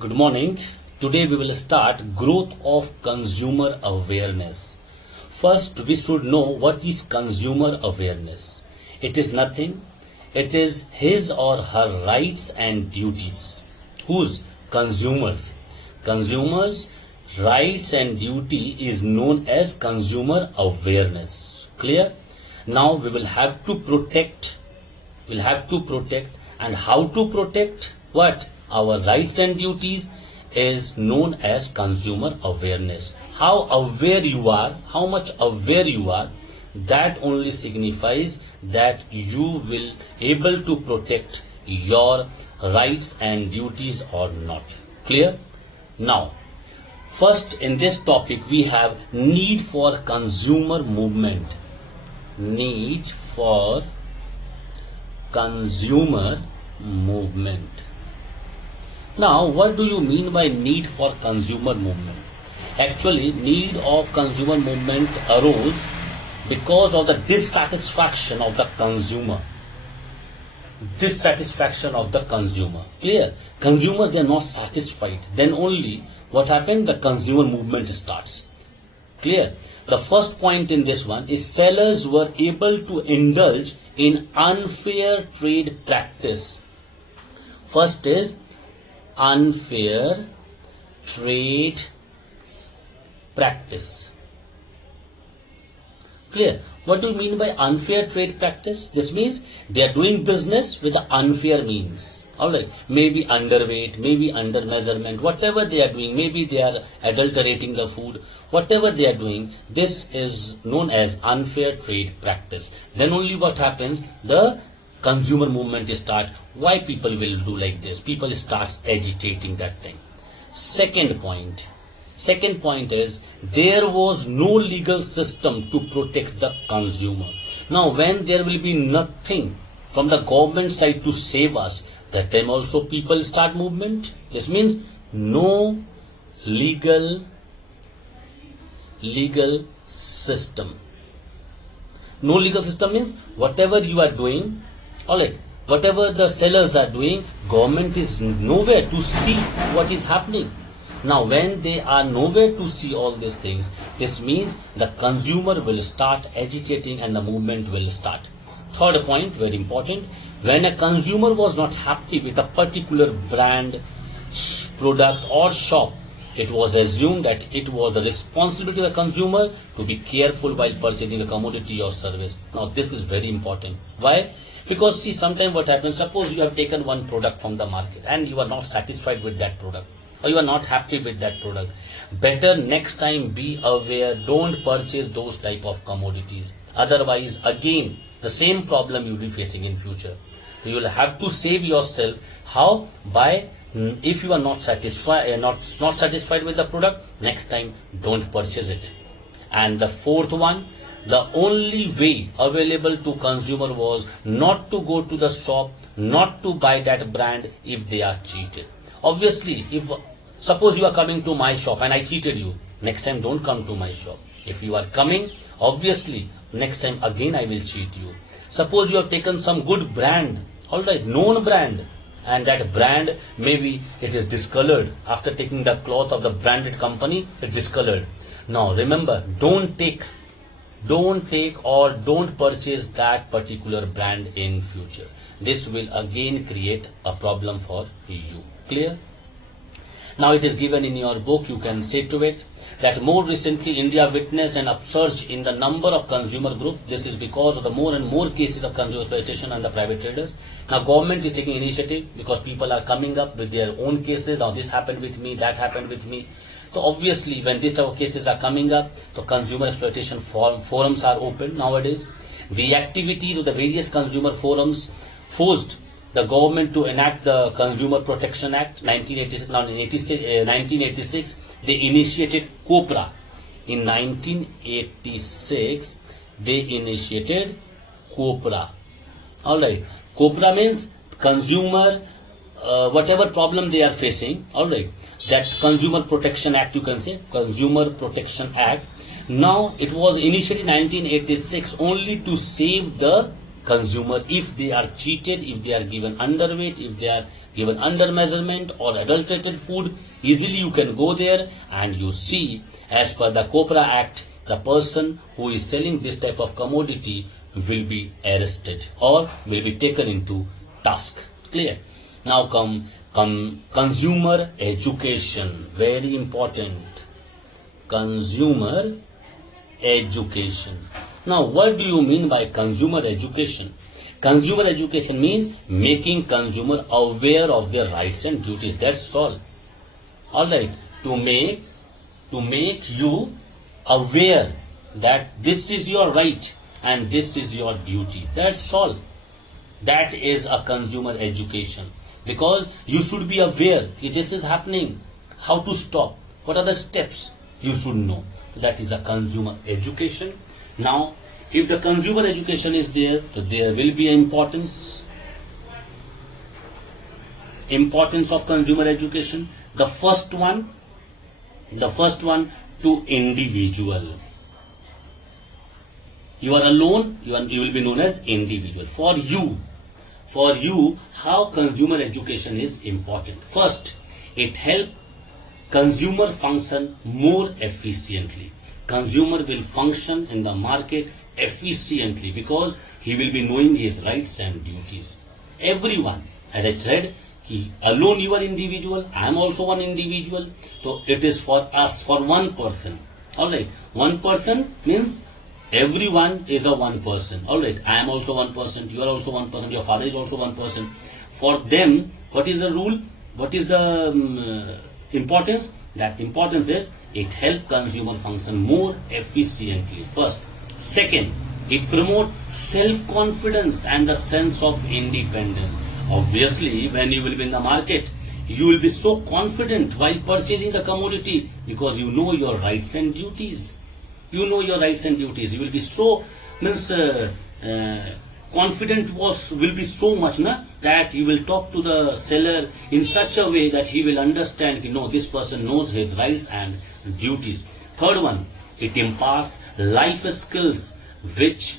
Good morning. Today we will start growth of consumer awareness. First, we should know what is consumer awareness. It is nothing. It is his or her rights and duties. Whose? Consumers. Consumers' rights and duty is known as consumer awareness. Clear? Now we will have to protect. We'll have to protect. And how to protect what? Our rights and duties is known as consumer awareness. How aware you are, how much aware you are, that only signifies that you will able to protect your rights and duties or not. Clear? Now, first in this topic we have need for consumer movement. Need for consumer movement. Now, what do you mean by need for consumer movement? Actually, need of consumer movement arose because of the dissatisfaction of the consumer. Dissatisfaction of the consumer. Clear? Consumers, they are not satisfied. Then only what happened? The consumer movement starts. Clear? The first point in this one is sellers were able to indulge in unfair trade practice. First is unfair trade practice. Clear? What do you mean by unfair trade practice? This means they are doing business with the unfair means. Alright, maybe underweight, maybe under measurement, whatever they are doing, maybe they are adulterating the food, whatever they are doing, this is known as unfair trade practice. Then only what happens? The consumer movement start. Why people will do like this? People starts agitating that thing. Second point is there was no legal system to protect the consumer. Now when there will be nothing from the government side to save us, that time also people start movement. This means no legal system. No legal system means whatever you are doing, alright, whatever the sellers are doing, government is nowhere to see what is happening. Now when they are nowhere to see all these things, this means the consumer will start agitating and the movement will start. Third point, very important, when a consumer was not happy with a particular brand, product or shop, it was assumed that it was the responsibility of the consumer to be careful while purchasing a commodity or service. Now this is very important. Why? Because see, sometimes what happens, suppose you have taken one product from the market and you are not satisfied with that product, or you are not happy with that product. Better next time be aware, don't purchase those type of commodities. Otherwise, again, the same problem you will be facing in future. You will have to save yourself. How? By if you are not satisfied, not satisfied with the product, next time don't purchase it. And the fourth one, the only way available to consumer was not to go to the shop, not to buy that brand if they are cheated. Obviously, if suppose you are coming to my shop and I cheated you, next time don't come to my shop. If you are coming, obviously next time again I will cheat you. Suppose you have taken some good brand, alright, known brand, and that brand maybe it is discolored. After taking the cloth of the branded company, it discolored. Now remember, don't take or don't purchase that particular brand in future. This will again create a problem for you. Clear? Now it is given in your book, you can say to it that more recently India witnessed an upsurge in the number of consumer groups. This is because of the more and more cases of consumer exploitation and the private traders. Now government is taking initiative because people are coming up with their own cases. Now this happened with me, that happened with me. So obviously when these type of cases are coming up, the consumer exploitation forums are open nowadays. The activities of the various consumer forums forced the government to enact the Consumer Protection Act 1986. Now in 1986 they initiated COPRA. In 1986 they initiated COPRA. Alright, COPRA means consumer whatever problem they are facing, alright, that Consumer Protection Act, you can say Consumer Protection Act. Now it was initiated in 1986 only to save the consumer, if they are cheated, if they are given underweight, if they are given under measurement or adulterated food, easily you can go there and you see, as per the Copra Act, the person who is selling this type of commodity will be arrested or will be taken into task. Clear? Now come consumer education, very important. Consumer education. Now, what do you mean by consumer education? Consumer education means making consumer aware of their rights and duties. That's all. All right. To make you aware that this is your right and this is your duty. That's all. That is a consumer education. Because you should be aware that this is happening. How to stop? What are the steps? You should know. That is a consumer education. Now, if the consumer education is there, so there will be importance of consumer education. The first one to individual. You are alone, you will be known as individual. For you, how consumer education is important. First, it helps consumer function more efficiently. Consumer will function in the market efficiently because he will be knowing his rights and duties. Everyone, as I said, alone you are individual, I am also one individual. So it is for us, for one person. Alright, one person means everyone is a one person. Alright, I am also one person, you are also one person, your father is also one person. For them, what is the rule? What is the importance? That importance is it helps consumer function more efficiently. First. Second, it promotes self-confidence and a sense of independence. Obviously, when you will be in the market, you will be so confident while purchasing the commodity because you know your rights and duties. You know your rights and duties. You will be so confident will be so much that you will talk to the seller in such a way that he will understand, this person knows his rights and duties. Third one, it imparts life skills which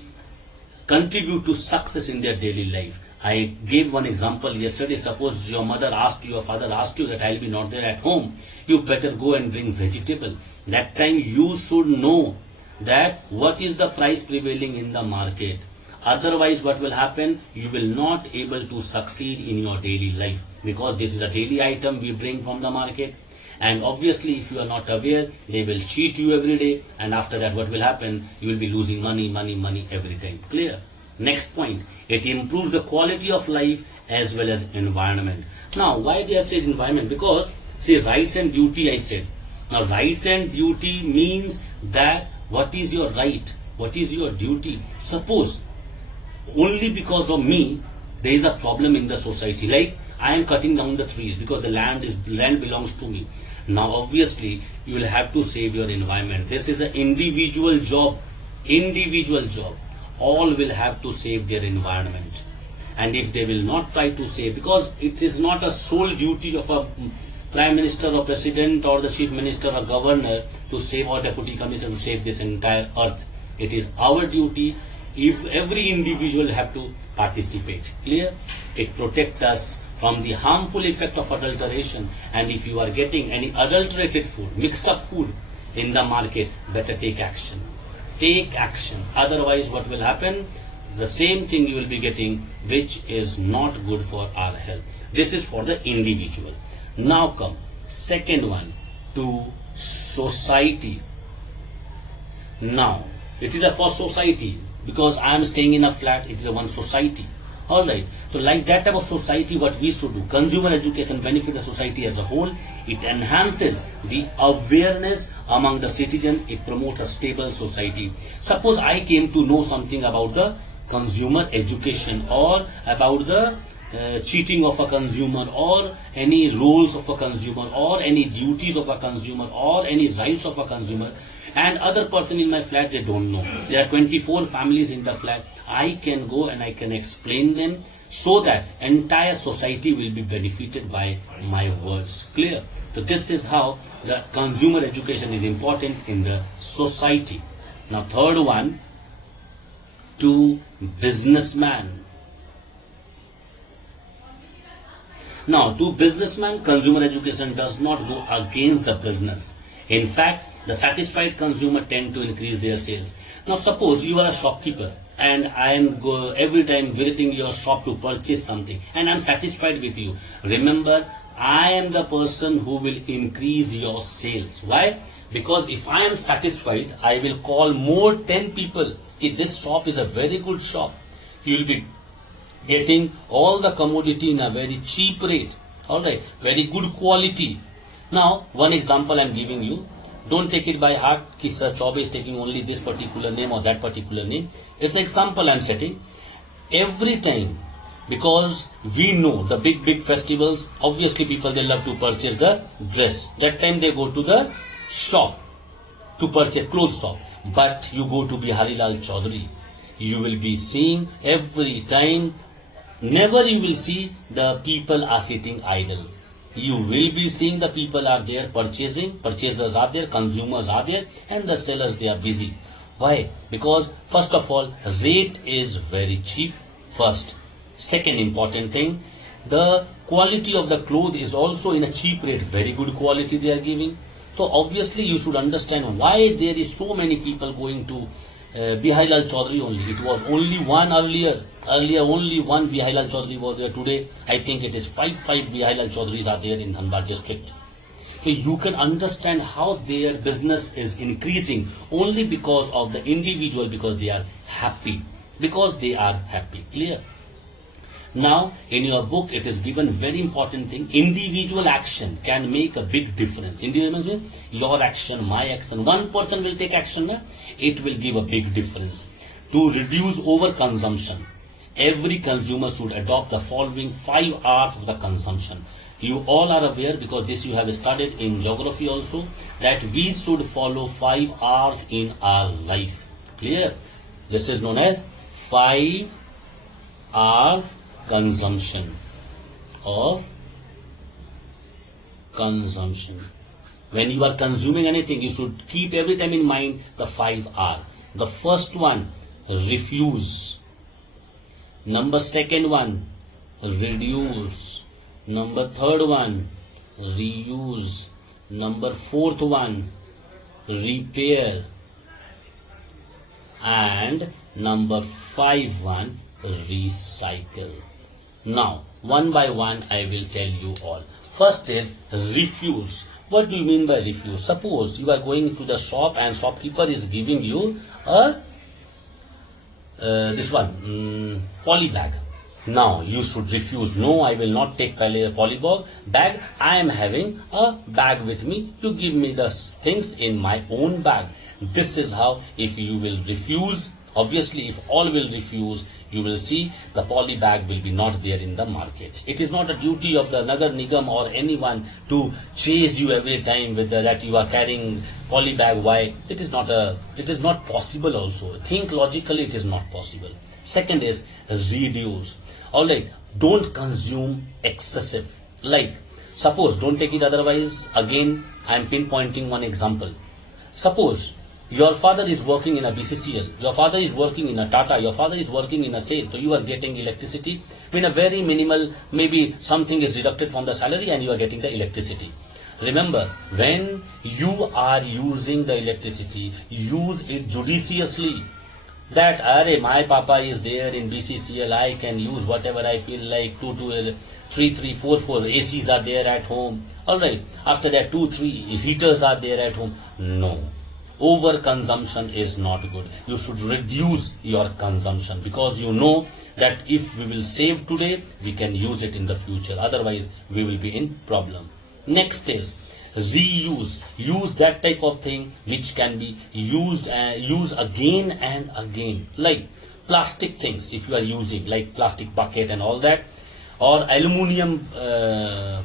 contribute to success in their daily life. I gave one example yesterday. Suppose your mother asked you, your father asked you that I'll be not there at home. You better go and bring vegetable. That time you should know that what is the price prevailing in the market. Otherwise, what will happen? You will not able to succeed in your daily life because this is a daily item we bring from the market. And obviously, if you are not aware, they will cheat you every day. And after that, what will happen? You will be losing money every time. Clear? Next point, it improves the quality of life as well as environment. Now, why they have said environment? Because, see, rights and duty, I said. Now, rights and duty means that what is your right? What is your duty? Suppose, only because of me, there is a problem in the society. Like, I am cutting down the trees because the land belongs to me. Now, obviously, you will have to save your environment. This is an individual job. Individual job. All will have to save their environment. And if they will not try to save, because it is not a sole duty of a Prime Minister or President or the Chief Minister or Governor to save or Deputy Commissioner to save this entire earth. It is our duty. If every individual have to participate. Clear? It protects us from the harmful effect of adulteration. And if you are getting any adulterated food, mixed up food in the market, better take action. Take action. Otherwise, what will happen? The same thing you will be getting, which is not good for our health. This is for the individual. Now come second one to society. Now, it is for society because I am staying in a flat. It is a one society. All right. So like that type of society, what we should do? Consumer education benefit the society as a whole. It enhances the awareness among the citizen. It promotes a stable society. Suppose I came to know something about the consumer education or about the cheating of a consumer or any rules of a consumer or any duties of a consumer or any rights of a consumer, and other person in my flat, they don't know. There are 24 families in the flat. I can go and I can explain them so that entire society will be benefited by my words. Clear? So this is how the consumer education is important in the society. Now third one, to businessman. Now, to businessman, consumer education does not go against the business. In fact, the satisfied consumer tend to increase their sales. Now, suppose you are a shopkeeper and I am every time visiting your shop to purchase something and I am satisfied with you. Remember, I am the person who will increase your sales. Why? Because if I am satisfied, I will call more 10 people. If this shop is a very good shop, you will be getting all the commodity in a very cheap rate. Alright, very good quality. Now, one example I am giving you. Don't take it by heart कि sir Chaube is taking only this particular name or that particular name. It's an example I am setting. Every time, because we know the big festivals, obviously people they love to purchase the dress. That time they go to the shop to purchase clothes shop. But you go to Biharilal Chaudhary, you will be seeing every time, never you will see the people are sitting idle. You will be seeing the people are there purchasing, purchasers are there, consumers are there, and the sellers they are busy. Why? Because first of all, rate is very cheap. First. Second important thing, the quality of the cloth is also in a cheap rate, very good quality they are giving. So obviously you should understand why there is so many people going to Biharilal Chaudhary only. It was only one earlier. Earlier only one Biharilal Chaudhary was there. Today I think it is five Biharilal Chaudharys are there in Dhanbad district. So you can understand how their business is increasing only because of the individual, because they are happy. Because they are happy. Clear? Now, in your book, it is given very important thing. Individual action can make a big difference. Individual means your action, my action. One person will take action, it will give a big difference. To reduce overconsumption, every consumer should adopt the following 5 R's of the consumption. You all are aware, because this you have studied in geography also, that we should follow 5 R's in our life. Clear? This is known as 5 R's consumption of consumption. When you are consuming anything, you should keep every time in mind the 5 R. The first one, refuse. Number second one, reduce. Number third one, reuse. Number fourth one, repair. And number 5 one, recycle. Now, one by one, I will tell you all. First is refuse. What do you mean by refuse? Suppose you are going to the shop and shopkeeper is giving you a poly bag. Now you should refuse. No, I will not take poly bag. I am having a bag with me. To give me the things in my own bag. This is how, if you will refuse, obviously if all will refuse, you will see the poly bag will be not there in the market. It is not a duty of the Nagar Nigam or anyone to chase you every time with that you are carrying poly bag. Why? It is not possible also. Think logically, it is not possible. Second is reduce. Alright, don't consume excessive. Like, suppose, don't take it otherwise, again I am pinpointing one example. Suppose your father is working in a BCCL, your father is working in a Tata, your father is working in a SAIL, so you are getting electricity when a very minimal, maybe something is deducted from the salary and you are getting the electricity. Remember, when you are using the electricity, use it judiciously. That, my papa is there in BCCL, I can use whatever I feel like, 2, 3, 4 ACs are there at home. Alright, after that 2, 3 heaters are there at home. No. Overconsumption is not good. You should reduce your consumption, because you know that if we will save today, we can use it in the future. Otherwise, we will be in problem. Next is reuse. Use that type of thing which can be used use again and again. Like plastic things, if you are using, like plastic bucket and all that, or aluminium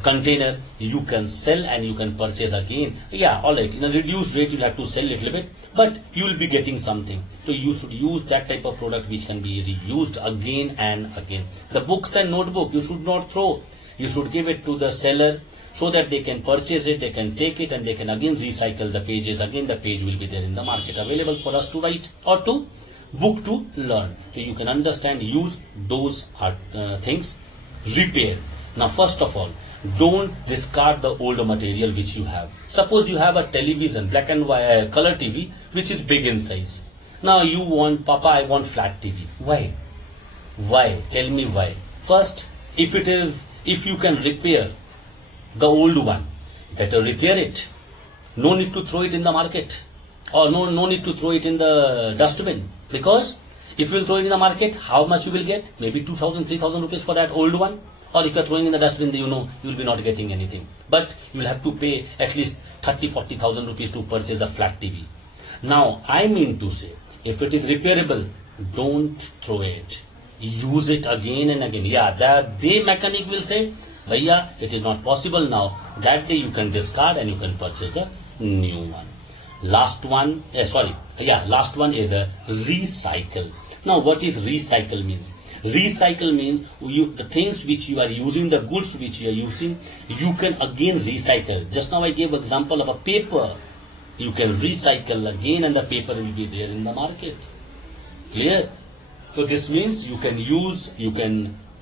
container, you can sell and you can purchase again. Yeah, alright, in a reduced rate you have to sell a little bit, but you will be getting something. So you should use that type of product which can be reused again and again. The books and notebook you should not throw. You should give it to the seller so that they can purchase it, they can take it and they can again recycle the pages. Again the page will be there in the market available for us to write or to book to learn. So you can understand, use those things. Repair. Now first of all, don't discard the old material which you have. Suppose you have a television, black and white color TV, which is big in size. Now you want, Papa, I want flat TV. Why? Why? Tell me why. First, if you can repair the old one, better repair it. No need to throw it in the market, or no need to throw it in the dustbin, because if you will throw it in the market, how much you will get? Maybe 2,000, 3,000 rupees for that old one. Or if you are throwing in the dustbin, you know you will be not getting anything. But you will have to pay at least 30, 40,000 rupees to purchase the flat TV. Now, I mean to say, if it is repairable, don't throw it. Use it again and again. Yeah, that day mechanic will say, Bhaiya, it is not possible now. That day you can discard and you can purchase the new one. Last one is recycle. Now, what is recycle means? Recycle means the things which you are using, the goods which you are using, you can again recycle. Just now I gave example of a paper. You can recycle again and the paper will be there in the market. Clear? So this means you can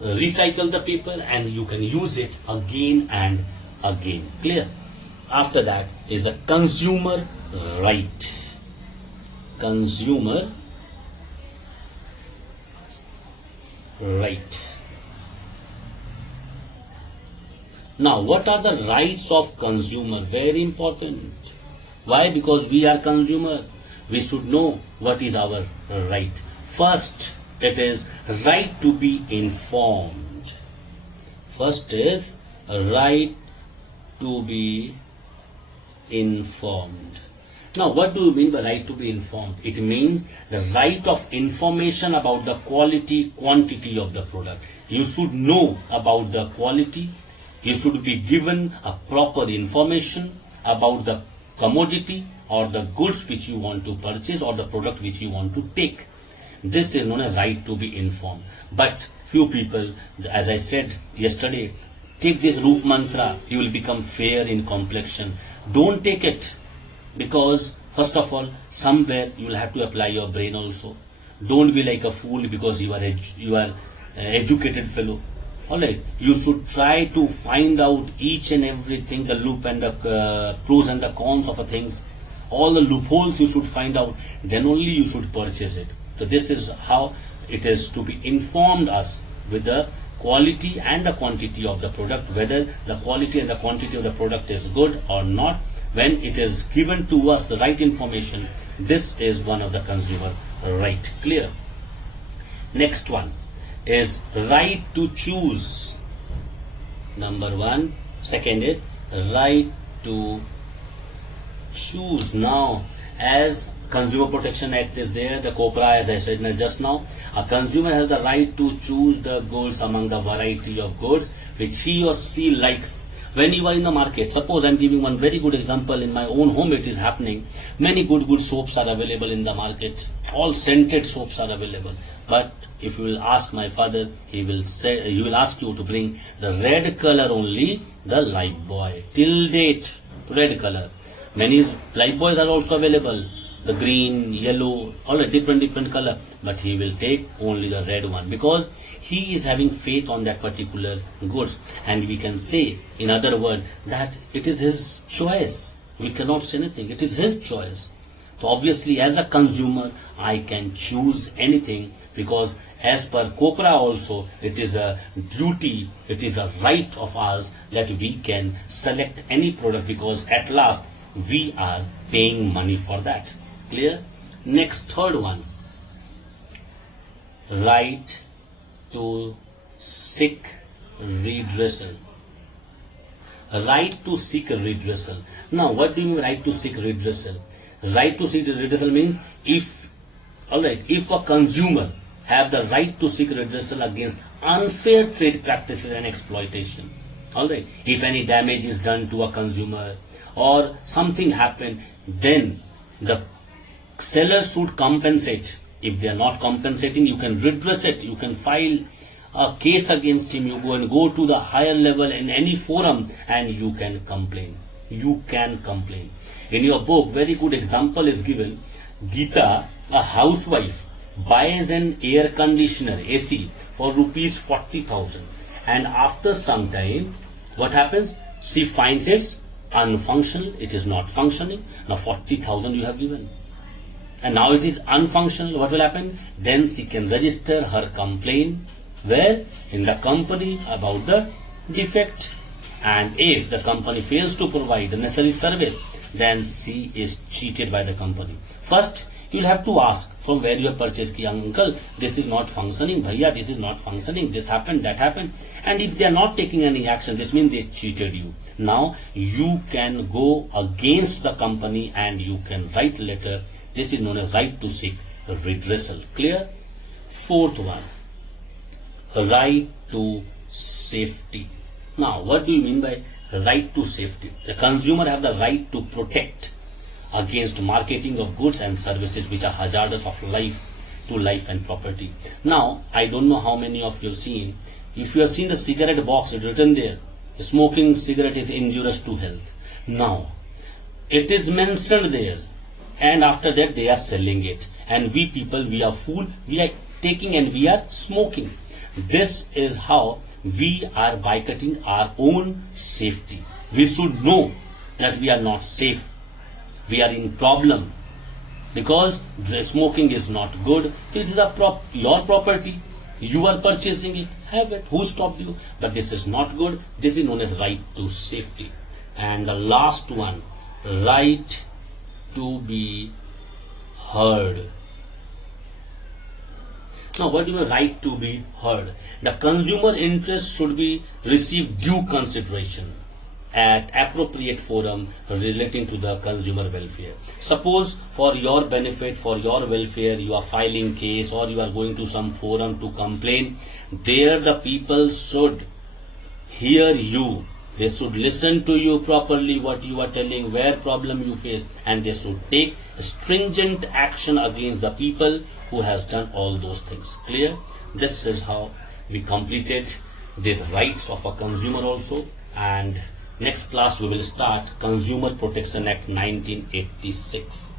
recycle the paper and you can use it again and again. Clear? After that is a consumer right. Consumer right. Now, what are the rights of consumer? Very important. Why? Because we are consumer. We should know what is our right. First, it is right to be informed. First is right to be informed. Now, what do you mean by right to be informed? It means the right of information about the quality, quantity of the product. You should know about the quality. You should be given a proper information about the commodity or the goods which you want to purchase or the product which you want to take. This is known as right to be informed. But few people, as I said yesterday, take this root mantra, you will become fair in complexion. Don't take it. Because first of all, somewhere you will have to apply your brain also. Don't be like a fool because you are educated fellow. Alright, you should try to find out each and everything, the loop and the pros and the cons of a things. All the loopholes you should find out. Then only you should purchase it. So this is how it is to be informed us with the quality and the quantity of the product, whether the quality and the quantity of the product is good or not. When it is given to us the right information, this is one of the consumer right. Clear? Next one is right to choose. Number one. Second is right to choose. Now, as Consumer Protection Act is there, the COPRA, as I said just now, a consumer has the right to choose the goods among the variety of goods which he or she likes. When you are in the market, suppose I am giving one very good example, in my own home it is happening. Many good soaps are available in the market. All scented soaps are available. But if you will ask my father, he will ask you to bring the red color only, the Lifebuoy. Till date, red color. Many Lifebuoys are also available. The green, yellow, all a different color. But he will take only the red one because he is having faith on that particular goods, and we can say, in other words, that it is his choice. We cannot say anything. It is his choice. So obviously, as a consumer, I can choose anything because as per COPRA also, it is a duty, it is a right of ours that we can select any product because at last we are paying money for that. Clear? Next, third one. Right to seek redressal. Right to seek redressal. Now, what do you mean right to seek redressal? Right to seek redressal means if a consumer have the right to seek redressal against unfair trade practices and exploitation. Alright, if any damage is done to a consumer or something happened, then the seller should compensate. If they are not compensating, you can redress it. You can file a case against him. You go to the higher level in any forum and you can complain. You can complain. In your book, very good example is given. Geeta, a housewife, buys an air conditioner AC for rupees 40,000, and after some time what happens? She finds it's unfunctional, it is not functioning. Now 40,000 you have given, and now it is unfunctional. What will happen? Then she can register her complaint where? In the company about the defect. And if the company fails to provide the necessary service, then she is cheated by the company. First, you'll have to ask from where you have purchased, ki, uncle, this is not functioning, bhaiya, this is not functioning, this happened, that happened. And if they are not taking any action, this means they cheated you. Now, you can go against the company and you can write letter. This is known as right to seek redressal. Clear? Fourth one, right to safety. Now, what do you mean by right to safety? The consumer have the right to protect against marketing of goods and services which are hazardous of life to life and property. Now, I don't know how many of you have seen. If you have seen the cigarette box, it's written there, smoking cigarette is injurious to health. Now, it is mentioned there, and after that they are selling it. And we people, we are fool, we are taking and we are smoking. This is how we are boycotting our own safety. We should know that we are not safe. We are in problem because smoking is not good. It is your property. You are purchasing it. Have it. Who stopped you? But this is not good. This is known as right to safety. And the last one, right to be heard. Now, what do you mean right to be heard? The consumer interest should be receive due consideration at appropriate forum relating to the consumer welfare. Suppose for your benefit, for your welfare, you are filing case or you are going to some forum to complain. There the people should hear you. They should listen to you properly, what you are telling, where problem you face, and they should take stringent action against the people who has done all those things. Clear? This is how we completed the rights of a consumer also. And next class we will start Consumer Protection Act 1986.